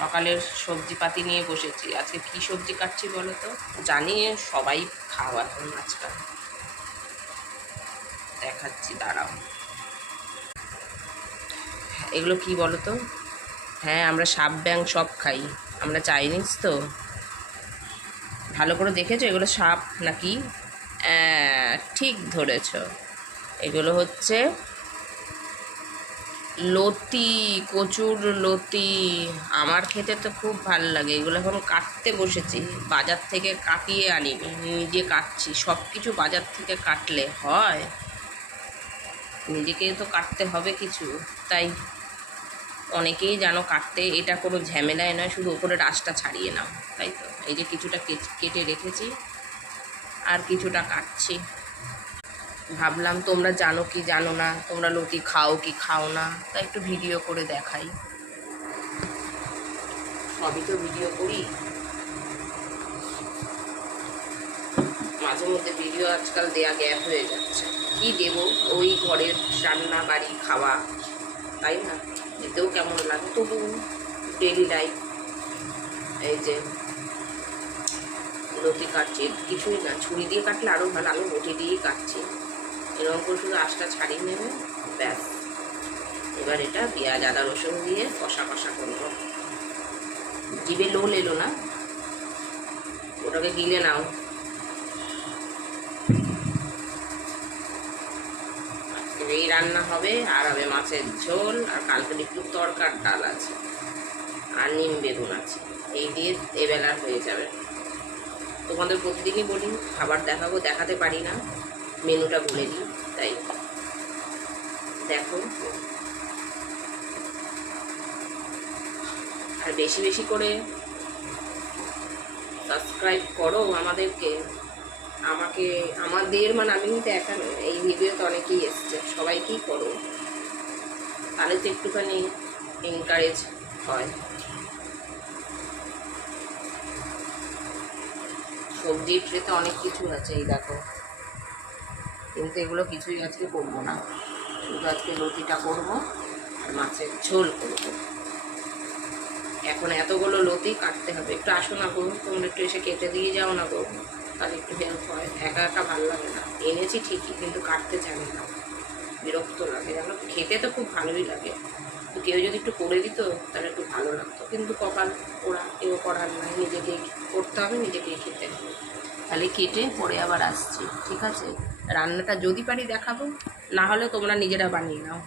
সকালের সবজিপাতি নিয়ে বসেছি। আজকে কী সবজি কাটছি বলো তো? জানি সবাই খাওয়া এখন আজকাল, দেখাচ্ছি দাঁড়াও। এগুলো কি বলো তো? হ্যাঁ, আমরা সাপ ব্যাং সব খাই, আমরা চাইনিজ তো। ভালো করে দেখেছো এগুলো সাপ নাকি? ঠিক ধরেছ, এগুলো হচ্ছে লতি, কচুর লতি। আমার খেতে তো খুব ভাল লাগে। এগুলো এখন কাটতে বসেছি, বাজার থেকে কাটিয়ে আনিনি, নিজে কাটছি। সব কিছু বাজার থেকে কাটলে হয়? নিজেকে তো কাটতে হবে কিছু, তাই অনেকেই জানো কাটতে এটা কোনো ঝামেলায় নয়, শুধু ওপরে রাসটা ছাড়িয়ে নাও, তাই তো। এই যে কিছুটা কেটে রেখেছি, আর কিছুটা কাটছি। ভাবলাম তোমরা জানো কি জানো না, তোমরা লতি খাও কি খাও না, তাই একটু ভিডিও করে দেখাই। সবই তো ভিডিও করি, মাঝে মধ্যে ভিডিও আজকাল দেয়া গ্যাপ হয়ে যাচ্ছে। কি দেব, ওই ঘরের রান্না বাড়ি খাওয়া, তাই না? এতেও কেমন লাগে, তবু ডেলি লাইফ। এই যে লতি কাটছি, কিছুই না, ছুরি দিয়ে কাটলে আরও ভালো, আমি বটি দিয়েই কাটছি। এরকম করে শুধু আঁশটা ছাড়িয়ে নেবে, ব্যাস। এবার এটা পেঁয়াজ আদা রসুন দিয়ে কষা কষা করবো। জিভে লোল এলো না? ওটাকে গিলে নাও। এই রান্না হবে, আর হবে মাছের ঝোল, আর কালকে একটু তরকার ডাল আছে, আর নিম বেগুন আছে। এই দিয়ে এবেলা হয়ে যাবে। তোমাদের প্রতিদিনই বলি খাবার দেখাবো, দেখাতে পারি না, মেনুটা বলে দিই, তাই দেখো। আর বেশি বেশি করে সাবস্ক্রাইব করো আমাদেরকে, আমাকে, আমাদের মানে আমি কিন্তু একা নই, এই ভিডিওতে অনেকেই এসছে, সবাইকেই করো, তাহলে তো একটুখানি এনকারেজ হয়। সবজির ট্রেতে অনেক কিছু আছে, এই দেখো, কিন্তু এগুলো কিছুই আজকে করবো না, শুধু আজকে লতিটা করবো আর মাছের ঝোল করবো। এখন এতগুলো লতি কাটতে হবে, একটু আসো না গো, তোমরা একটু এসে কেটে দিয়ে যাও না গো, তাহলে একটু হেল্প হয়। একা একা ভালো লাগে না, এনেছি ঠিকই কিন্তু কাটতে জানি না, বিরক্ত লাগে জানো। খেতে তো খুব ভালোই লাগে, তো কেউ যদি একটু করে দিত তাহলে একটু ভালো লাগতো, কিন্তু কপাল ওরা, কেউ করার নাই, নিজেকেই করতে হবে, নিজেকেই খেতে হবে। তাহলে কেটে পরে আবার আসছি, ঠিক আছে? রান্নাটা যদি পারি দেখাবো, না হলে তোমরা নিজেরা বানিয়ে নাও।